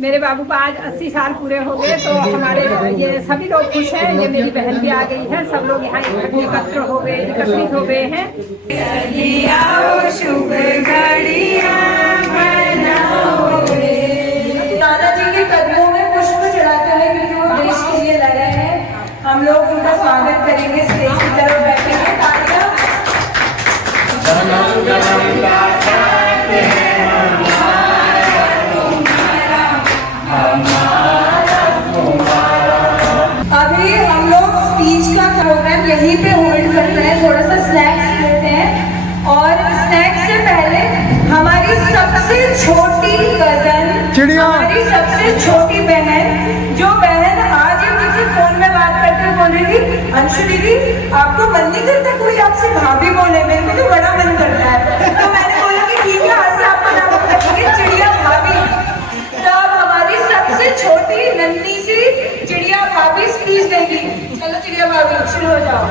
मेरे बाबू को आज 80 साल पूरे हो गए, तो हमारे ये सभी लोग खुश हैं। ये मेरी बहन भी आ गई है, सब लोग यहाँ एकत्रित हो गए हैं। शुभ दादाजी के कदमों में पुष्प चढ़ाते हैं, क्योंकि वो देश के लिए लड़े हैं। हम लोग उनका स्वागत करेंगे, स्टेज की तरफ बैठेंगे। तालियां। अभी हम लोग स्पीच का प्रोग्राम यहीं पे होल्ड करते हैं, थोड़ा सा स्नैक्स लेते हैं। और स्नैक्स से पहले हमारी सबसे छोटी कजन, हमारी सबसे छोटी बहन, जो बहन आज ही मुझसे फोन में बात करके बोल रही थी, अंशु दीदी आपको मन नहीं करता कोई आपसे भाभी बोले? मेरे को तो बड़ा मन करता है। तो मैंने बोला कि ठीक है, आज से आपका नाम रखेंगे चिड़िया भाभी। तो अब हमारी सबसे छोटी नन्ही सी चिड़िया भाभी स्पीच देगी। चलो चिड़िया भाभी शुरू हो जाओ।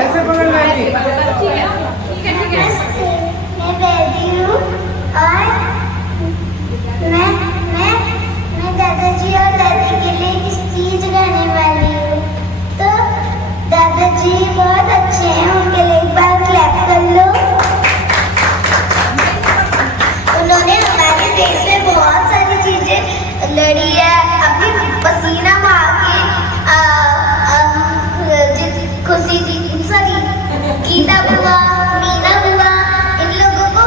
ऐसे पकड़ना है। ठीक है। मैं बैठी हूँ और मैं दादाजी और दादी के लिए एक स्पीच गाने वाली हूँ। तो दादाजी बहुत अच्छे हैं, उनके लिए एक बार क्लैप कर लो। उन्होंने हमारे देश में बहुत सारी चीजें लड़ी है, अपनी पसीना बहा के खुशी दी, सॉरी गीता बुआ, मीना बुआ, इन लोगों को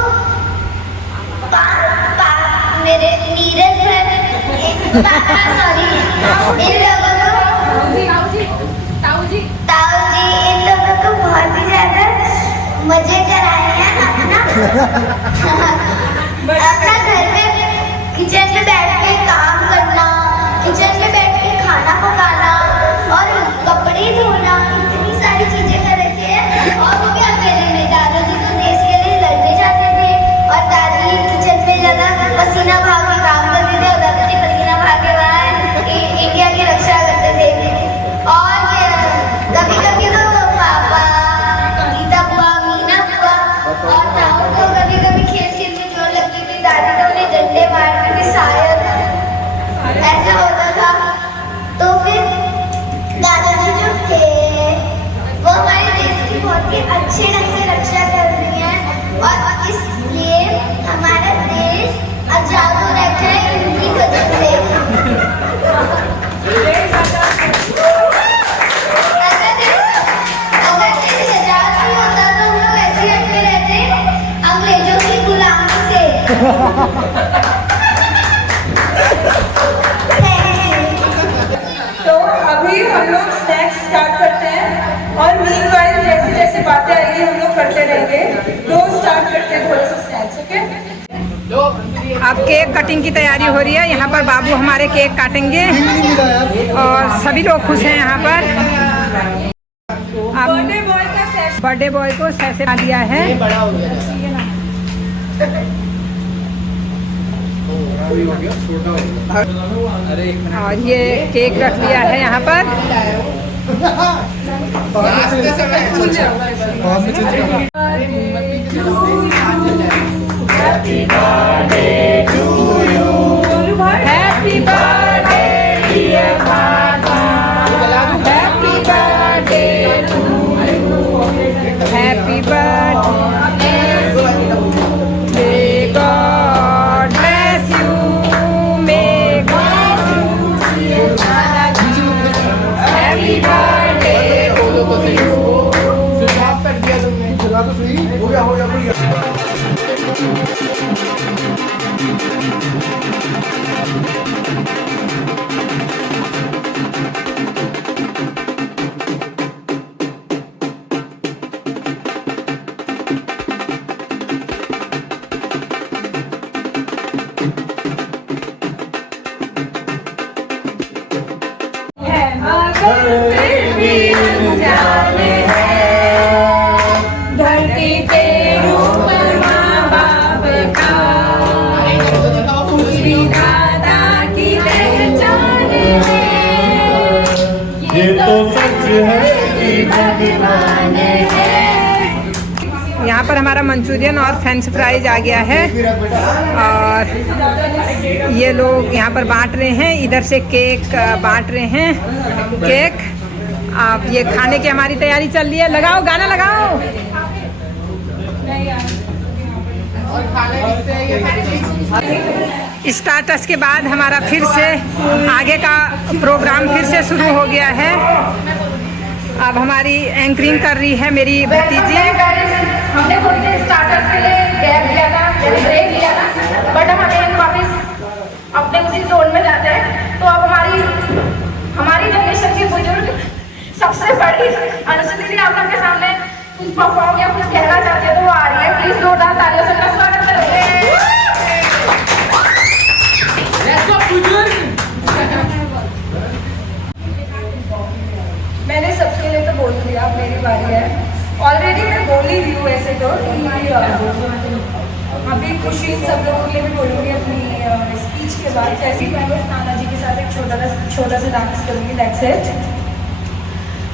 मेरे नीरज है, सॉरी इन लोगों को ताऊ जी इन लोगों को बहुत ही ज्यादा मजे कराए हैं। अपना घर में किचन में बैठ के काम करना, किचन में बैठ के खाना पकाना और कपड़े धोना, इतनी सारी चीजें कर रखी है। और वो भी अकेले में, दादाजी तो देश के लिए लड़ने जाते थे और दादी किचन में लगा पसीना बहा के काम करते थे, और दादाजी पसीना बहा के वहाँ इंडिया की रक्षा करते थे। और कभी कभी तो पापा, गीता बुआ, मीना बुआ और ताऊ को कभी कभी खेल में जोर लगती थी, दादी तो उन्हें डंडे मारती थी, शायद ऐसा होता था। तो फिर दादाजी जो थे वो हमारे देश की बहुत ही अच्छे ढंग से रक्षा कर रही हैं, और इसलिए हमारा देश आजाद हो रखा है उनकी वजह से। अगर देश आजाद नहीं होता तो हम लोग ऐसे अटके रहते अंग्रेजों की गुलामी से। तो अभी हम लोग स्नैक्स स्टार्ट करते हैं, और मीनवाइल जैसे जैसे बातें आएंगी हम लोग करते रहेंगे। तो स्टार्ट करते हैं थोड़ा सा स्नैक्स, ओके? अब केक कटिंग की तैयारी हो रही है। यहाँ पर बाबू हमारे केक काटेंगे और सभी लोग खुश हैं यहाँ पर। बर्थडे बॉय को सैसे दिया है और ये केक रख लिया है यहाँ पर। Happy birthday to you. Happy birthday dear Baba. Happy birthday to you. Happy birthday to you. May God bless you. May God bless you. Happy birthday to you. हो गया धरती पे रूप माँ बाप का, उसी दादा की पहचान है। ये तो सच है कि भगवान है। यहाँ पर हमारा मंचूरियन और फ्रेंच फ्राइज आ गया है और ये लोग यहाँ पर बांट रहे हैं। इधर से केक बांट रहे हैं, केक। आप ये खाने की हमारी तैयारी चल रही है। लगाओ गाना लगाओ। स्टार्टर्स के बाद हमारा फिर से आगे का प्रोग्राम फिर से शुरू हो गया है। अब हमारी एंकरिंग कर रही है मेरी भतीजी। हमने थोड़ी देर स्टार्टर्स के लिए गैप लिया था, ब्रेक लिया था, बट हम अगेन वापस अपने उसी जोन में जाते हैं। तो अब हमारी जनरेशन के बुजुर्ग सबसे बड़ी अनुसूची दीदी, आप आपके सामने कुछ परफॉर्म या कुछ कहना चाहते हैं तो वो आ रही है। प्लीज जोरदार तालियों से उनका स्वागत करेंगे। मैंने सबके लिए तो बोल दिया, अब मेरी बारी है। ऑलरेडी मैं बोली रही हूँ ऐसे तो अभी खुशी सब लोगों के लिए भी बोलूँगी अपनी स्पीच के बाद। जैसे मैं बस नाना जी के साथ एक छोटा सा डांस करूँगी, दैट्स इट।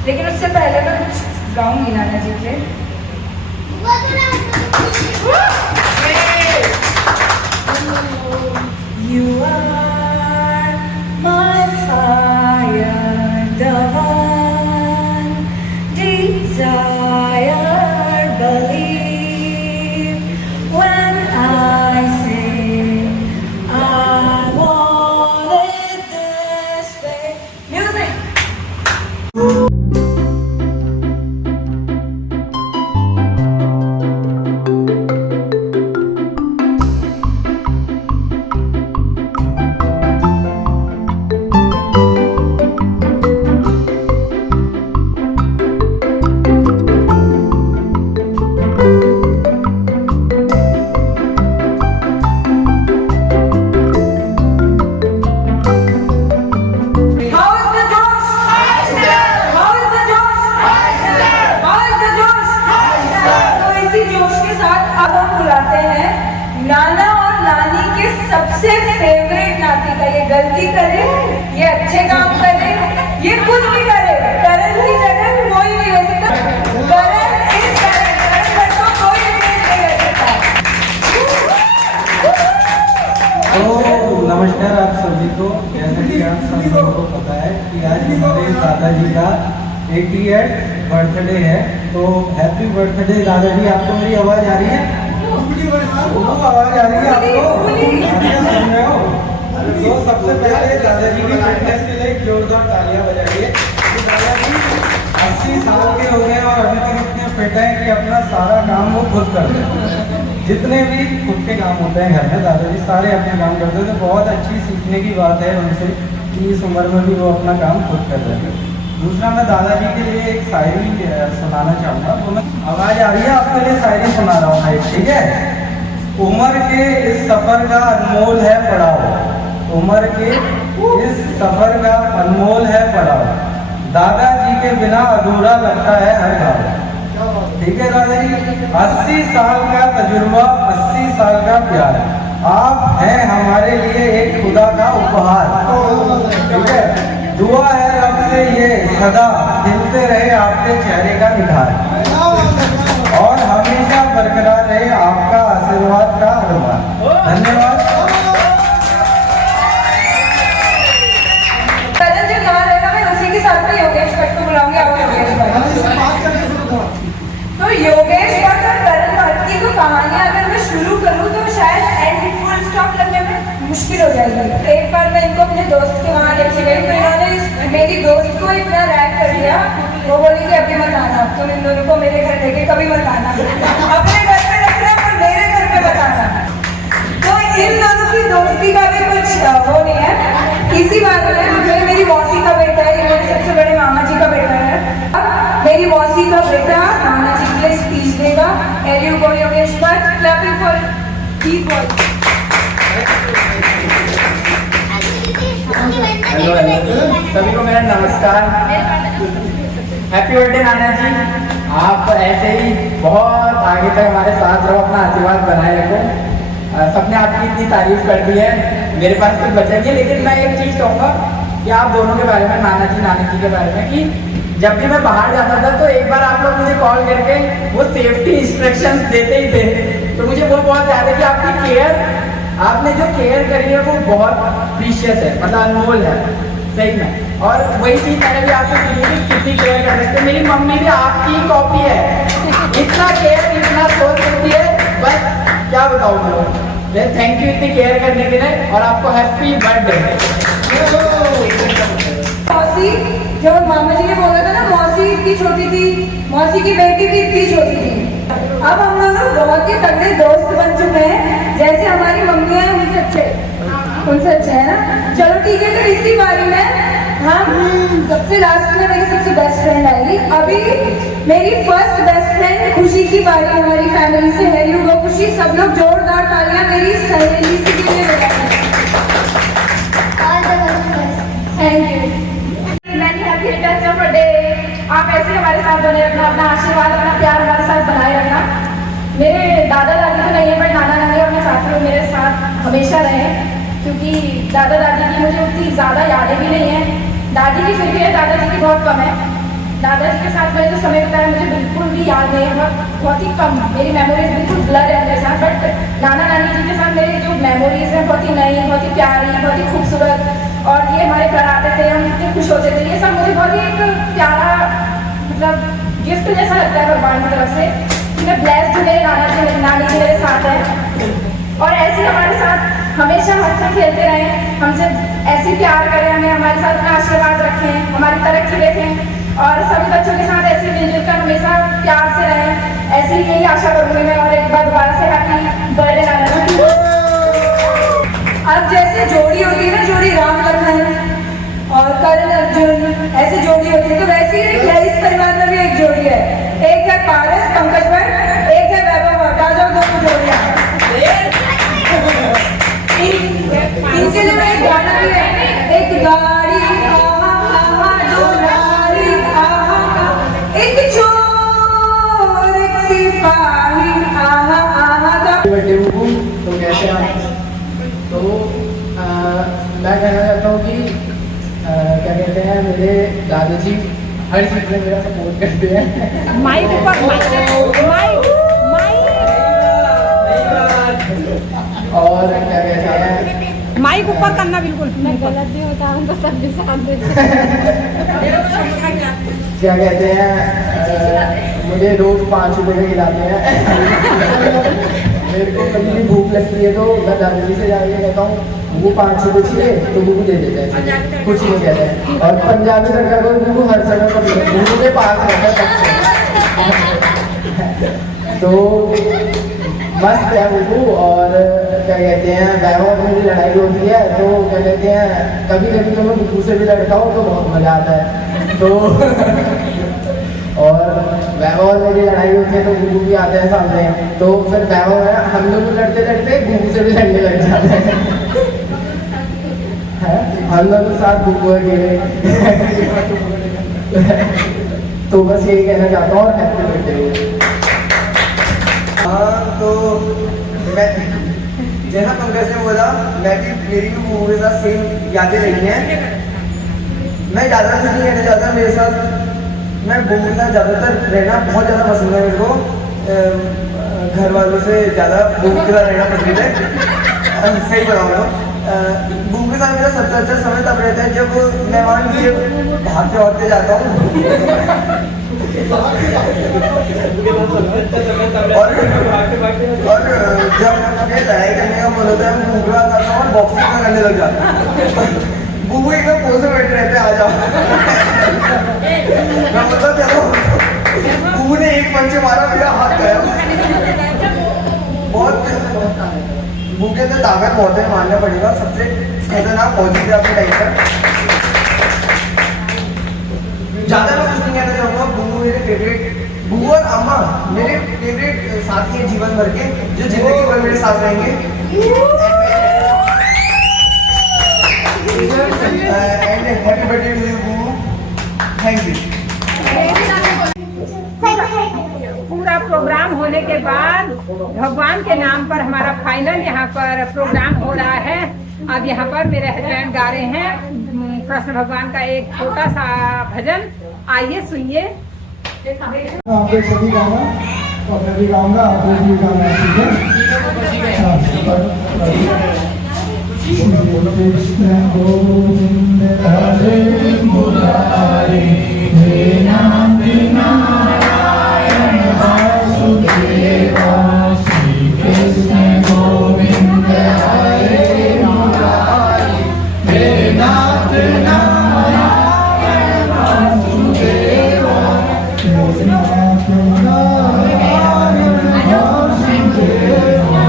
लेकिन उससे पहले मैं कुछ गाऊँगी नाना जी के। You are my fire, the one desire, believe when I say I want it this way. Music. नाना और नानी के सबसे फेवरेट नाती का, ये गलती करे, ये अच्छे काम करे, ये कुछ भी करे, करण की जगह कोई नहीं ले सकता। करण को कोई रिप्लेस नहीं कर सकता। तो नमस्कार आप सभी को। जैसा कि आप सब लोगों को पता है कि आज हमारे दादाजी का 80th बर्थडे है। तो हैप्पी बर्थडे दादाजी। आपको मेरी आवाज़ आ रही है? आवाज आ रही है आपको? सुन रहे हो? तो सबसे पहले दादाजी की फिटनेस के लिए जोरदार तालियां बजाइए। दादाजी 80 साल के हो गए और अभी तक इतने फिट हैं कि अपना सारा काम वो खुद करते हैं। जितने भी खुद के काम होते हैं घर में दादाजी सारे अपने काम करते हैं। तो बहुत अच्छी सीखने की बात है उनसे कि इस उम्र में भी वो अपना काम खुद कर रहे हैं। दूसरा, मैं दादाजी के लिए एक शायरी सुनाना चाहूँगा। तो मैं आवाज़ आ रही है? आपके लिए शायरी सुना रहा हूँ मैं, ठीक है? उम्र के इस सफ़र का अनमोल है पड़ाव, उम्र के इस सफ़र का अनमोल है पड़ाव, दादाजी के बिना अधूरा लगता है हर गाँव। ठीक है दादाजी? 80 साल का तजुर्बा, 80 साल का प्यार, आप हैं हमारे लिए एक खुदा का उपहार। ठीक है? दुआ है रब से ये सदा खिलते रहे आपके चेहरे का निखार और हमेशा बरकरार रहे आपका आशीर्वाद का अरमान। धन्यवाद। करण जी कहाँ रहेगा, मैं उसी के साथ में योगेश भट्ट को बुलाऊंगी। आप योगेश भट्ट। तो योगेश भट्ट और करण भट्ट की तो कहानियाँ अगर मैं शुरू करूँ तो शायद एंड फुल स्टॉप करने में मुश्किल हो जाएगी। एक बार मैं इनको अपने दोस्त के वहाँ लेके गई तो इन्होंने मेरी दोस्त को इतना रैप कर दिया, वो बोली कि अभी मत आना, तुम इन दोनों को मेरे घर लेके कभी मत आना, अपने घर पे रखना पर मेरे घर पे मत आना। तो इन दोनों की दोस्ती का भी कुछ वो नहीं है। इसी बात में मेरी मौसी का बेटा है, मेरे सबसे बड़े मामा जी का बेटा है। मेरी मौसी का बेटा नाना जी के लिए स्पीच देगा। And you go Yogesh Bhatt, clapping for these boys. Hello सभी को मेरा नमस्कार। हैप्पी बर्थडे नाना जी। आप ऐसे ही बहुत आगे तक हमारे साथ रहो, अपना आशीर्वाद बनाए रखो। सबने आपकी इतनी तारीफ कर दी है, मेरे पास कुछ बचा नहीं है, लेकिन मैं एक चीज़ कहूँगा कि आप दोनों के बारे में, नाना जी नानी जी के बारे में, कि जब भी मैं बाहर जाता था तो एक बार आप लोग मुझे कॉल करके वो सेफ्टी इंस्ट्रक्शंस देते ही थे। तो मुझे वो बहुत याद है कि आपकी केयर, आपने जो केयर करी है वो बहुत प्रीशियस है, मतलब अनमोल है सही में। और वही चीज़ मैंने भी आपसे सुनी थी, कितनी केयर कर सकते। मेरी मम्मी भी आपकी कॉपी है, इतना केयर, इतना सोच सकती है, बस क्या बताऊँ मैं। थैंक यू इतनी केयर करने के लिए, और आपको हैप्पी बर्थडे। मौसी, जब मामा जी ने बोला था ना मौसी इतनी छोटी थी, मौसी की बेटी भी इतनी छोटी थी। अब हम दोनों बहुत ही तगड़े दोस्त बन चुके हैं, जैसे हमारी मम्मियाँ हैं उनसे अच्छे है ना। चलो ठीक है, फिर इसी बारे में हम सबसे लास्ट में मेरी सबसे बेस्ट फ्रेंड आएगी। अभी मेरी फर्स्ट बेस्ट फ्रेंड खुशी की बारी हमारी फैमिली से है। यू गो खुशी, सब लोग जोरदार तालियां मेरी सहेली से के लिए बजाएं। Thank you. आप ऐसे हमारे साथ बने रखना, अपना आशीर्वाद, अपना प्यार हमारे साथ बनाए रखना। मेरे दादा दादी तो नहीं है, बट नाना नानी और मैं चाहती हूँ मेरे साथ हमेशा रहे, क्योंकि दादा दादी की मुझे उतनी ज़्यादा यादें भी नहीं है। दादी की फिर भी है, दादाजी की बहुत कम है। दादाजी के साथ मैंने जो समय बिताया मुझे बिल्कुल भी याद नहीं है, बहुत ही कम, मेरी मेमोरीज बिल्कुल ब्लर है मेरे साथ। बट नाना नानी जी के साथ मेरी जो मेमोरीज हैं बहुत ही नई, बहुत ही प्यारी, बहुत ही खूबसूरत। और ये हमारे घर आते थे, हम कितने खुश होते थे, ये सब मुझे बहुत ही एक प्यारा, मतलब गिफ्ट जैसा लगता है भगवान की तरफ से कि मैं ब्लेस्ड हूँ, मेरे नाना जी नानी जी मेरे साथ हैं, और ऐसे हमारे साथ हमेशा हंसते खेलते रहें, हमसे ऐसे प्यार करें, हमें हमारे साथ अपना आशीर्वाद रखें, हमारी तरक्की देखें, और सभी बच्चों के साथ ऐसे मिलजुल कर हमेशा प्यार से रहें। ऐसी यही आशा करूँगी मैं, और एक बार दोबारा से हैप्पी बर्थडे नाना। अब जैसे जोड़ी होती है ना, जोड़ी राम लखन और कर्ण अर्जुन, ऐसे जोड़ी होती है, तो वैसे ही एक है इस परिवार में भी एक जोड़ी है। एक है पारस पंकज भट्ट, एक है वैभव भट्ट। आ जाओ दोनों जोड़ियाँ। इनके लिए मैं एक गाना भी है, एक गाड़ी आहा आहा डोलारी आहा, एक चोर एक सिपाही आहा आहा। बर्थडे बुबू, तो कैसे आप? तो मैं कहना चाहता हूँ कि क्या कहते हैं, मेरे दादाजी हर चीज़ में मेरा सपोर्ट करते हैं। माइक ऊपर, माइक और क्या कहते हैं, माइक ऊपर करना बिल्कुल। मैं गलत भी होता हूँ तो सब भी साथ देते क्या कहते हैं, मुझे रोज 5 रुपये का खिलाते हैं। मेरे को कभी भी भूख लगती है तो मैं दादाजी से जाके कहता हूँ वो 5 रुपये चाहिए, तो वो दे देता है, कुछ नहीं कहता है। और पंजाबी लड़का को वो हर समय पर गुरु के पास रहता है तो मस्त है वो। और क्या कहते हैं, वैभव में मेरी लड़ाई होती है तो क्या कहते हैं, कभी कभी तो मैं बुद्धू से भी लड़ता हूँ तो बहुत मज़ा आता है। तो और वैभव मेरी लड़ाई होती है तो गुरु भी आते हैं सामने, तो फिर वैभव है, हम लोग लड़ते लड़ते गुरु से भी लड़ने लग जाते हैं। हम लोग साथ गुरु अकेले। तो बस यही कहना चाहता हूँ, और हैप्पी बर्थडे। हाँ, तो मैं जैसा पंकज ने बोला, मैं भी, मेरी भी बुबू के साथ सेम यादें रही हैं। मैं ज़्यादा कुछ नहीं कहना चाहता, मेरे साथ मैं बुबू के साथ ज़्यादातर रहना बहुत ज़्यादा पसंद है मेरे को। घर वालों से ज़्यादा बुबू के साथ रहना पसंद है, सही बताऊँगा। बुबू के साथ मेरा सबसे अच्छा समय तब रहता है जब मैं वहाँ नीचे भागते भागते जाता हूँ और जब ये लड़ाई करने का मन होता है, मैं बुबू के पास आता हूँ और बॉक्सिंग करने लग जाता हूँ। बुबू एकदम पोज में बैठे रहते हैं, आ जाओ। मैं मतलब चलो, बुबू ने एक पंच मारा, मेरा हाथ गया। बहुत बुबू के अंदर ताकत बहुत है, मानना पड़ेगा। सबसे खतरनाक फौजी थे अपने टाइम पर। ज़्यादा मैं कुछ नहीं कहना चाहूँगा। बुबू मेरे फेवरेट, बुबू और अम्मा मेरे फेवरेट साथी हैं जीवन भर के, जो जिंदगी भर मेरे साथ रहेंगे। And happy birthday to you Bubu, thank you. पूरा प्रोग्राम होने के बाद भगवान के नाम पर हमारा फाइनल यहाँ पर प्रोग्राम हो रहा है। अब यहाँ पर मेरे हस्बैंड गा रहे हैं कृष्ण भगवान का एक छोटा सा भजन। आइए सुनिए। आप लोग सभी गाना और मैं भी गाऊंगा, आप लोग भी गाना, ठीक है? कृष्ण गोविंद हरे मुरारी, हे नाथ नारायण वासुदेवा, श्री कृष्ण गोविंद हरे मुरारी, हे नाथ नारायण वासुदेवा, हे नाथ नारायण वासुदेवा,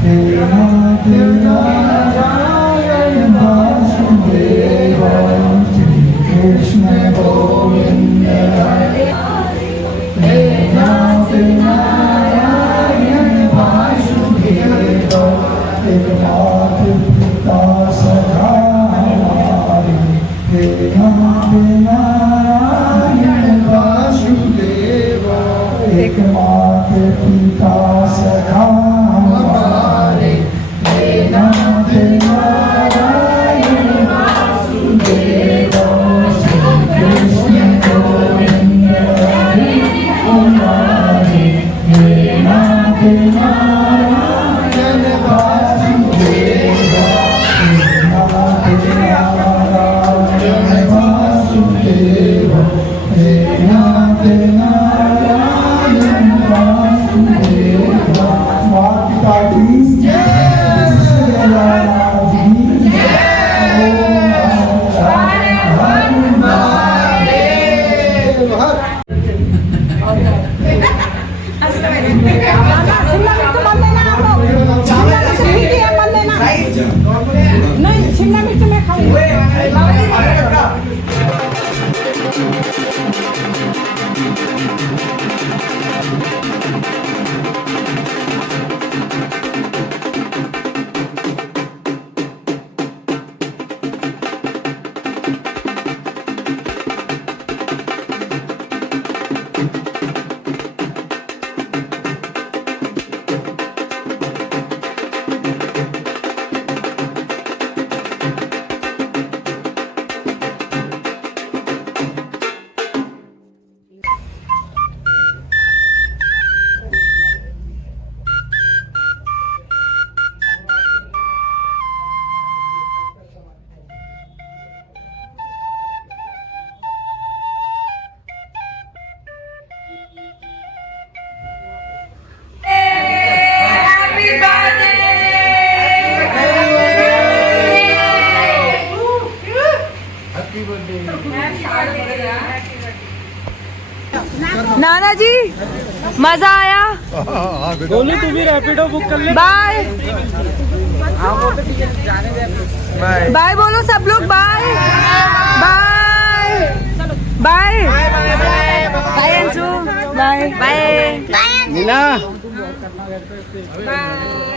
हे नाथ नारायण वासुदेवा, श्री कृष्ण गोविंद हरे, हे नाथ नारायण वासुदेवा, एक नाथ पिता सखा हमारे, हे नाथ नारायण वासुदेवा, एक मात पिता सखा हमारे, हे नाथ नारायण वासुदेवा, श्री कृष्ण गोविंद हरे मुरारी, हे नाथ नारायण वासुदेवा, हे नाथ नारायण वासुदेवा, हे नाथ नारायण वासुदेवा, माता की जय, श्री राम की जय, ओम महादेव हर। नहीं, शिमला मिर्च मैं खाऊंगी। नाना जी मजा आया। बोलो तू भी रैपिडो बुक कर ले। बाय बाय बोलो सब लोग, bye bye bye bye Anshu, bye bye Meena. Bye.